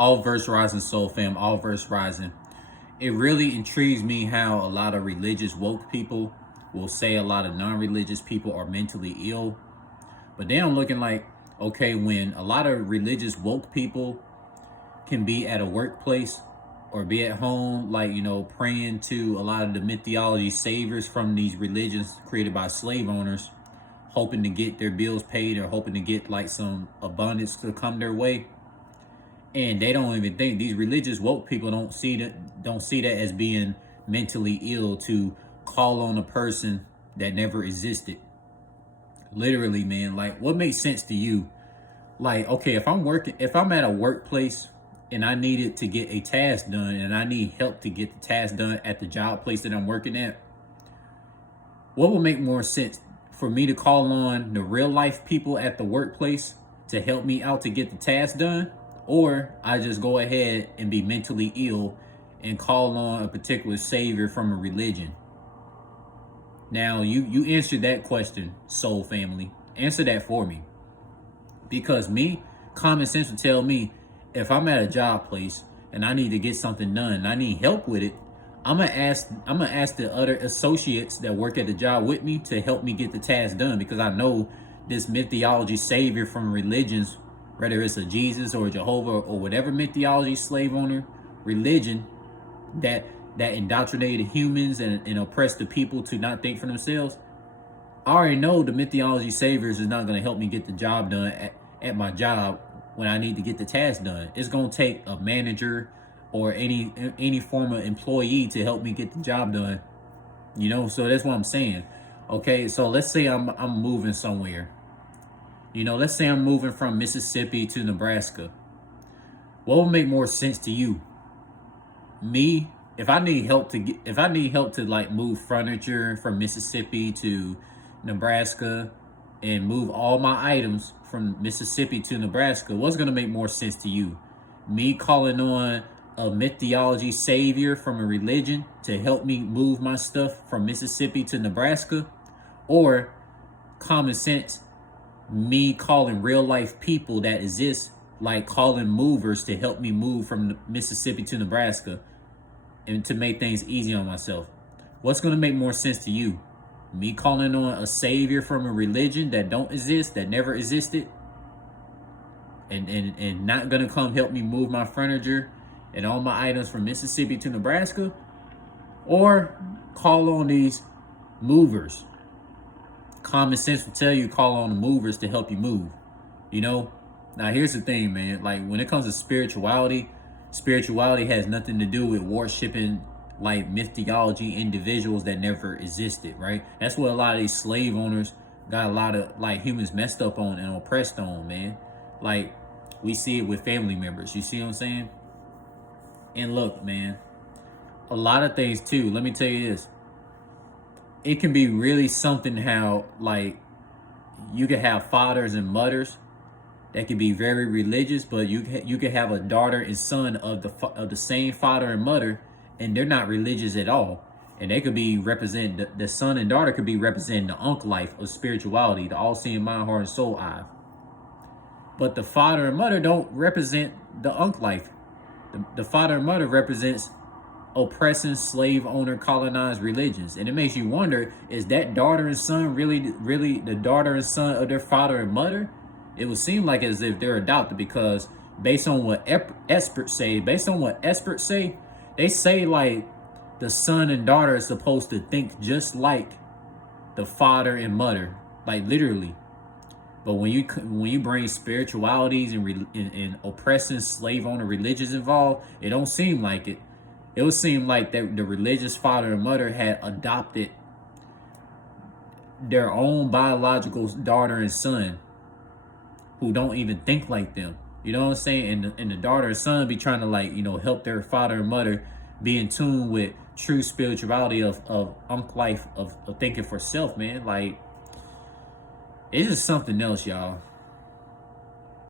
All verse rising, soul fam, all verse rising. It really intrigues me how a lot of religious woke people will say a lot of non-religious people are mentally ill. But then I'm looking like, okay, when a lot of religious woke people can be at a workplace or be at home, like, praying to a lot of the mythology saviors from these religions created by slave owners, hoping to get their bills paid or hoping to get like some abundance to come their way. And they don't even think, these religious woke people don't see that as being mentally ill to call on a person that never existed. Literally, man, like, what makes sense to you? Like, okay, if I'm at a workplace and I needed to get a task done and I need help to get the task done at the job place that I'm working at, what would make more sense? For me to call on the real life people at the workplace to help me out to get the task done? Or I just go ahead and be mentally ill and call on a particular savior from a religion? Now, you answer that question, soul family. Answer that for me. Because me, common sense would tell me, if I'm at a job place and I need to get something done and I need help with it, I'm gonna ask the other associates that work at the job with me to help me get the task done, because I know this mythology savior from religions, whether it's a Jesus or a Jehovah or whatever mythology slave owner religion that indoctrinated humans and oppressed the people to not think for themselves. I already know the mythology saviors is not going to help me get the job done at my job when I need to get the task done. It's going to take a manager or any form of employee to help me get the job done. So that's what I'm saying. Okay, so let's say I'm moving somewhere. Let's say I'm moving from Mississippi to Nebraska. What would make more sense to you? Me, if I need help to like move furniture from Mississippi to Nebraska and move all my items from Mississippi to Nebraska, what's going to make more sense to you? Me calling on a mythology savior from a religion to help me move my stuff from Mississippi to Nebraska? Or common sense, me calling real life people that exist, like calling movers to help me move from Mississippi to Nebraska and to make things easy on myself? What's going to make more sense to you? Me calling on a savior from a religion that don't exist, that never existed, and not going to come help me move my furniture and all my items from Mississippi to Nebraska? Or call on these movers? Common sense will tell you call on the movers to help you move. Now here's the thing, man. Like, when it comes to spirituality has nothing to do with worshiping like mythology individuals that never existed, right? That's what a lot of these slave owners got a lot of like humans messed up on and oppressed on, man. Like, we see it with family members. You see what I'm saying? And look, man, a lot of things too. Let me tell you this. It can be really something how, like, you could have fathers and mothers that could be very religious, but you could have a daughter and son of the same father and mother, and they're not religious at all. And they could be representing, the son and daughter could be representing the unk life of spirituality, the all-seeing mind, heart, and soul eye. But the father and mother don't represent the unk life. The father and mother represents oppressing slave owner colonized religions. And it makes you wonder, is that daughter and son really the daughter and son of their father and mother? It would seem like as if they're adopted, because based on what experts say, they say like the son and daughter is supposed to think just like the father and mother, like literally. But when you bring spiritualities and oppressing slave owner religions involved, it don't seem like it. It would seem like that the religious father and mother had adopted their own biological daughter and son who don't even think like them. You know what I'm saying? And the daughter and son be trying to, like, help their father and mother be in tune with true spirituality of unk life, of thinking for self, man. Like, it's just something else, y'all.